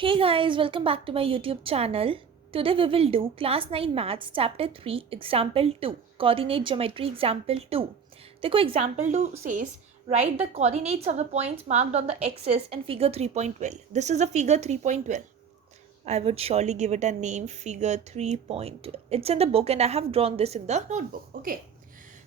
Hey guys, welcome back to my YouTube channel. Today we will do class 9 maths chapter 3 example 2 coordinate geometry example 2. देखो example 2 says write the coordinates of the points marked on the axis in figure 3.12. This is a figure 3.12. I would surely give it a name figure 3.12. It's in the book and I have drawn this in the notebook. Okay.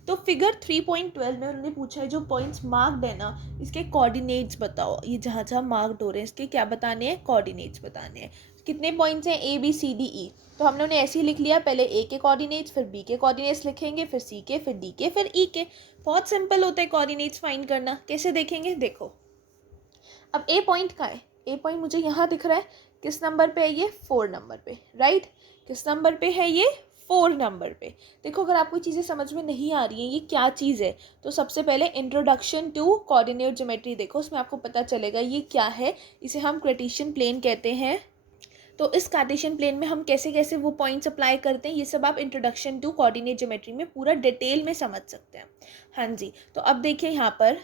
तो figure 3.12 में उन्होंने पूछा है जो points marked है ना इसके coordinates बताओ। ये जहाँ जहाँ मार्क्ड हो रहे हैं इसके क्या बताने हैं, कोऑर्डिनेट्स बताने हैं। कितने पॉइंट्स हैं, A B C D E. तो हमने उन्हें ऐसे ही लिख लिया, पहले ए के कोऑर्डिनेट्स फिर बी के कोऑर्डिनेट्स लिखेंगे, फिर सी के, फिर डी के, फिर ई के। बहुत सिंपल होता है कोऑर्डिनेट्स फाइंड करना। कैसे देखेंगे, देखो अब ए पॉइंट का है, ए पॉइंट मुझे यहाँ दिख रहा है, किस नंबर पे है ये, 4 नंबर पे, राइट। किस नंबर पे है ये, 4 नंबर पे। देखो अगर आपको चीज़ें समझ में नहीं आ रही हैं ये क्या चीज़ है, तो सबसे पहले इंट्रोडक्शन टू कोऑर्डिनेट ज्योमेट्री देखो, उसमें आपको पता चलेगा ये क्या है। इसे हम कार्टेशियन प्लेन कहते हैं। तो इस कार्टेशियन प्लेन में हम कैसे कैसे वो पॉइंट्स अप्लाई करते हैं ये सब आप इंट्रोडक्शन टू कोऑर्डिनेट ज्योमेट्री में पूरा डिटेल में समझ सकते हैं। हाँ जी, तो अब देखिए यहाँ पर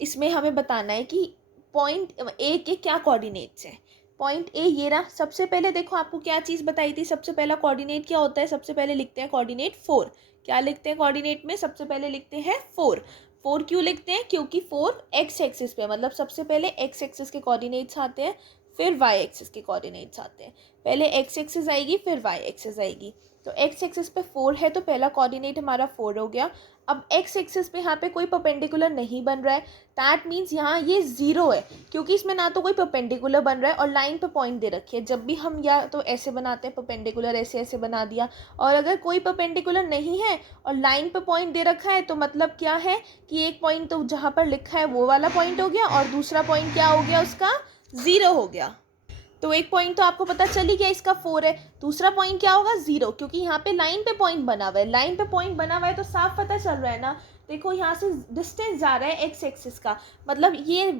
इसमें हमें बताना है कि पॉइंट ए के क्या कोऑर्डिनेट्स हैं। पॉइंट ए ये रहा। सबसे पहले देखो आपको क्या चीज़ बताई थी, सबसे पहला कोऑर्डिनेट क्या होता है, सबसे पहले लिखते हैं कोऑर्डिनेट 4। क्या लिखते हैं कोऑर्डिनेट में, सबसे पहले लिखते हैं 4। 4 क्यों लिखते हैं, क्योंकि 4 एक्स एक्सिस पे, मतलब सबसे पहले एक्स एक्सिस के कोऑर्डिनेट्स आते हैं फिर वाई एक्सिस के कोऑर्डिनेट्स आते हैं। पहले एक्स एक्सिस आएगी फिर वाई एक्सिस आएगी। तो एक्स एक्सिस पे 4 है तो पहला कोऑर्डिनेट हमारा 4 हो गया। अब एक्स एक्सिस पे यहाँ पे कोई परपेंडिकुलर नहीं बन रहा है, दैट मीन्स यहाँ ये 0 है, क्योंकि इसमें ना तो कोई परपेंडिकुलर बन रहा है और लाइन पे पॉइंट दे रखी है। जब भी हम या तो ऐसे बनाते हैं परपेंडिकुलर, ऐसे ऐसे बना दिया, और अगर कोई परपेंडिकुलर नहीं है और लाइन पे पॉइंट दे रखा है तो मतलब क्या है कि एक पॉइंट तो जहाँ पर लिखा है वो वाला पॉइंट हो गया और दूसरा पॉइंट क्या हो गया, उसका 0 हो गया। तो एक पॉइंट तो आपको पता चल ही गया इसका 4 है, दूसरा पॉइंट क्या होगा, 0, क्योंकि यहाँ पे लाइन पे पॉइंट बना हुआ है। लाइन पे पॉइंट बना हुआ है तो साफ पता चल रहा है ना। देखो यहाँ से डिस्टेंस जा रहा है एक्स एक्सिस का, मतलब ये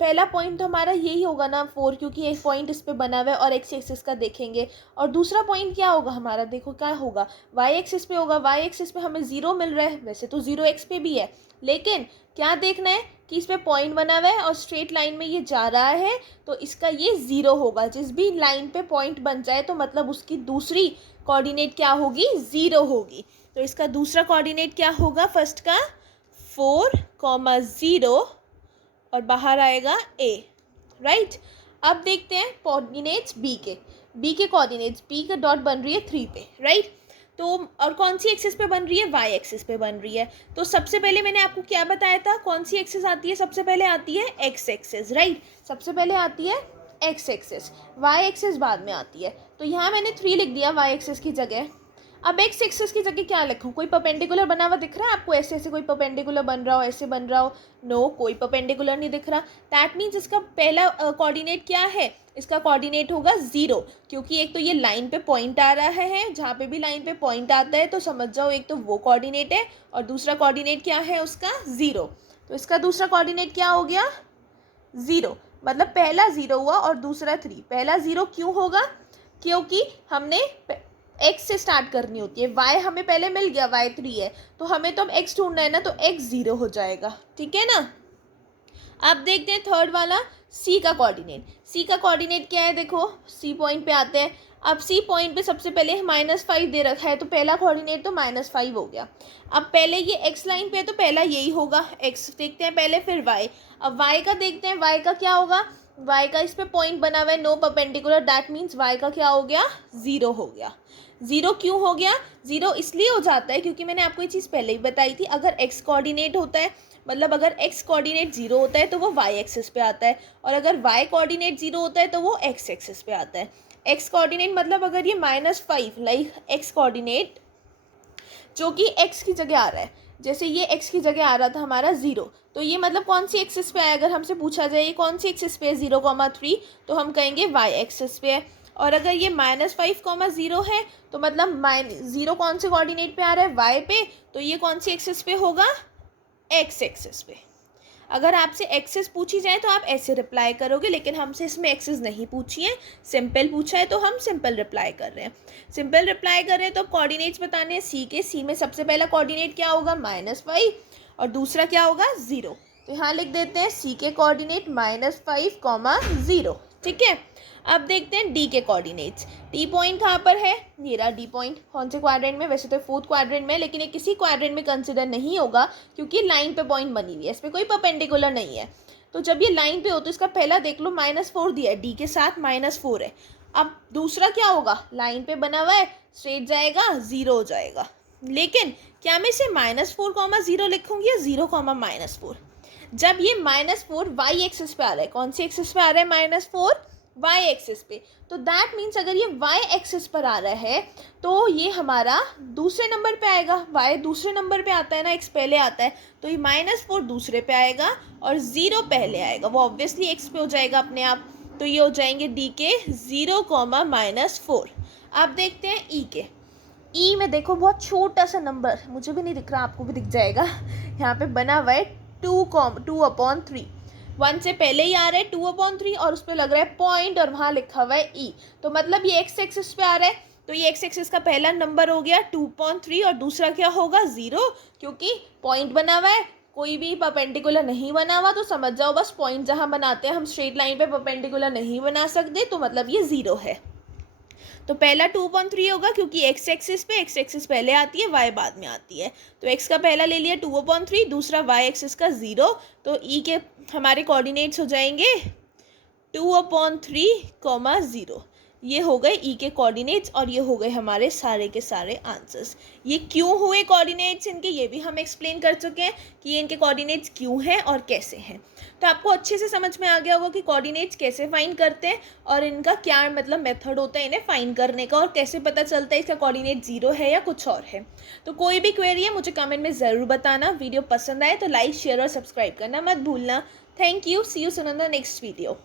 पहला पॉइंट तो हमारा यही होगा ना 4, क्योंकि एक पॉइंट इस पे बना हुआ है और एक्स एक्सिस का देखेंगे। और दूसरा पॉइंट क्या होगा हमारा, देखो क्या होगा, वाई एक्सिस पे होगा। वाई एक्सिस पे हमें 0 मिल रहा है, वैसे तो 0 एक्स पे भी है, लेकिन क्या देखना है कि इस पे पॉइंट बना हुआ है और स्ट्रेट लाइन में ये जा रहा है, तो इसका ये 0 होगा। जिस भी लाइन पे पॉइंट बन जाए तो मतलब उसकी दूसरी कोऑर्डिनेट क्या होगी, 0 होगी। तो इसका दूसरा कोऑर्डिनेट क्या होगा, फर्स्ट का 4,0 और बाहर आएगा ए, राइट। अब देखते हैं कोऑर्डिनेट्स बी के। बी के कोऑर्डिनेट्स, बी का डॉट बन रही है 3 पे, राइट। तो और कौन सी एक्सिस पे बन रही है, वाई एक्सिस पे बन रही है। तो सबसे पहले मैंने आपको क्या बताया था, कौन सी एक्सिस आती है, सबसे पहले आती है एक्स एक्सिस, राइट। सबसे पहले आती है एक्स एक्सिस, वाई एक्सिस बाद में आती है। तो यहाँ मैंने 3 लिख दिया वाई एक्सिस की जगह। अब एक्स एक्सिस की जगह क्या लिखूँ, कोई परपेंडिकुलर बना हुआ दिख रहा है आपको, ऐसे ऐसे कोई परपेंडिकुलर बन रहा हो, ऐसे बन रहा हो, नो, कोई परपेंडिकुलर नहीं दिख रहा। दैट मीन्स इसका पहला कोऑर्डिनेट क्या है, इसका कोऑर्डिनेट होगा 0, क्योंकि एक तो ये लाइन पे पॉइंट आ रहा है, जहाँ पे भी लाइन पे पॉइंट आता है तो समझ जाओ एक तो वो कोऑर्डिनेट है और दूसरा कोऑर्डिनेट क्या है उसका, 0। तो इसका दूसरा कोऑर्डिनेट क्या हो गया, 0, मतलब पहला 0 हुआ और दूसरा 3। पहला 0 क्यों होगा, क्योंकि हमने एक्स से स्टार्ट करनी होती है। वाई हमें पहले मिल गया, वाई 3 है, तो हमें तो अब एक्स ढूंढना है ना, तो एक्स 0 हो जाएगा, ठीक है ना। अब देखते हैं थर्ड वाला सी का कोऑर्डिनेट। सी का कोऑर्डिनेट क्या है, देखो सी पॉइंट पे आते हैं। अब सी पॉइंट पे सबसे पहले -5 दे रखा है, तो पहला कोऑर्डिनेट तो -5 हो गया। अब पहले ये एक्स लाइन पे है तो पहला यही होगा, एक्स देखते हैं पहले, फिर वाई। अब वाई का देखते हैं, वाई का क्या होगा, वाई का इस पे पॉइंट बना हुआ है, no perpendicular, that means Y का क्या हो गया, 0 हो गया। 0 क्यों हो गया, 0 इसलिए हो जाता है क्योंकि मैंने आपको ये चीज़ पहले ही बताई थी, अगर एक्स कोऑर्डिनेट होता है, मतलब अगर एक्स कोऑर्डिनेट 0 होता है तो वो वाई एक्सिस पे आता है, और अगर वाई कोऑर्डिनेट 0 होता है तो वो एक्स एक्सिस पे आता है। एक्स कोऑर्डिनेट मतलब अगर ये -5 लाइक एक्स कोऑर्डिनेट जो कि एक्स की जगह आ रहा है, जैसे ये एक्स की जगह आ रहा था हमारा 0, तो ये मतलब कौन सी एक्सिस पे है, अगर हमसे पूछा जाए ये कौन सी एक्सिस पे है 0,3, तो हम कहेंगे वाई एक्सिस पे है। और अगर ये -5,0 है तो मतलब -0 कौन से कोऑर्डिनेट पे आ रहा है, वाई पे, तो ये कौन सी एक्सिस पे होगा, एक्स एक्सिस पे। अगर आपसे एक्सिस पूछी जाए तो आप ऐसे रिप्लाई करोगे, लेकिन हमसे इसमें एक्सिस नहीं पूछी है, सिंपल पूछा है तो हम सिंपल रिप्लाई कर रहे हैं। सिंपल रिप्लाई कर रहे हैं तो कोऑर्डिनेट्स बताने हैं सी के। सी में सबसे पहला कोऑर्डिनेट क्या होगा, -5, और दूसरा क्या होगा, 0। तो यहाँ लिख देते हैं सी के कोऑर्डिनेट -5, 0, ठीक है। अब देखते हैं डी के कोऑर्डिनेट्स। डी पॉइंट कहाँ पर है, ये रहा डी पॉइंट। कौन से क्वाड्रेंट में, वैसे तो फोर्थ क्वाड्रेंट में, लेकिन ये किसी क्वाड्रेंट में कंसिडर नहीं होगा क्योंकि लाइन पे पॉइंट बनी हुई है, इस पर कोई परपेंडिकुलर नहीं है। तो जब ये लाइन पे हो तो इसका पहला देख लो -4 दिया है, डी के साथ -4 है। अब दूसरा क्या होगा, लाइन पे बना हुआ है, स्ट्रेट जाएगा, 0 हो जाएगा। लेकिन क्या मैं इसे -4, 0 लिखूंगी या 0, -4? जब ये -4 वाई एक्सिस पे आ रहा है, कौन सी एक्सिस पे आ रहा है, -4 वाई एक्सिस पे, तो दैट मीन्स अगर ये वाई एक्सिस पर आ रहा है तो ये हमारा दूसरे नंबर पे आएगा। वाई दूसरे नंबर पे आता है ना, एक्स पहले आता है, तो ये -4 दूसरे पे आएगा और 0 पहले आएगा, वो ऑब्वियसली एक्स पे हो जाएगा अपने आप। तो ये हो जाएंगे डी के 0, -4। अब देखते हैं ई के। ई में देखो बहुत छोटा सा नंबर, मुझे भी नहीं दिख रहा, आपको भी दिख जाएगा, यहाँ पे बना हुआ है 2/3। 1 से पहले ही आ रहा है 2/3 और उस पर लग रहा है पॉइंट और वहाँ लिखा हुआ है ई, तो मतलब ये एक्स एक्सिस पे आ रहा है, तो ये एक्स एक्सिस का पहला नंबर हो गया 2/3 और दूसरा क्या होगा 0, क्योंकि पॉइंट बना हुआ है, कोई भी परपेंडिकुलर नहीं बना हुआ, तो समझ जाओ बस पॉइंट जहाँ बनाते हैं हम स्ट्रेट लाइन पे परपेंडिकुलर नहीं बना सकते, तो मतलब ये 0 है। तो पहला 2/3 होगा क्योंकि एक्स एक्सिस पहले आती है, वाई बाद में आती है, तो एक्स का पहला ले लिया 2/3, दूसरा वाई एक्सिस का 0, तो ई के हमारे कोऑर्डिनेट्स हो जाएंगे 2/3, 0। ये हो गए ई के कोऑर्डिनेट्स और ये हो गए हमारे सारे के सारे आंसर्स। ये क्यों हुए कोऑर्डिनेट्स इनके, ये भी हम एक्सप्लेन कर चुके हैं कि ये इनके कोऑर्डिनेट्स क्यों हैं और कैसे हैं। तो आपको अच्छे से समझ में आ गया होगा कि कोऑर्डिनेट्स कैसे फाइंड करते हैं और इनका क्या मतलब मेथड होता है इन्हें फाइंड करने का, और कैसे पता चलता है इसका कोऑर्डिनेट 0 है या कुछ और है। तो कोई भी क्वेरी है मुझे कमेंट में ज़रूर बताना। वीडियो पसंद आए तो लाइक, शेयर और सब्सक्राइब करना मत भूलना। Thank you, see you soon in the next video.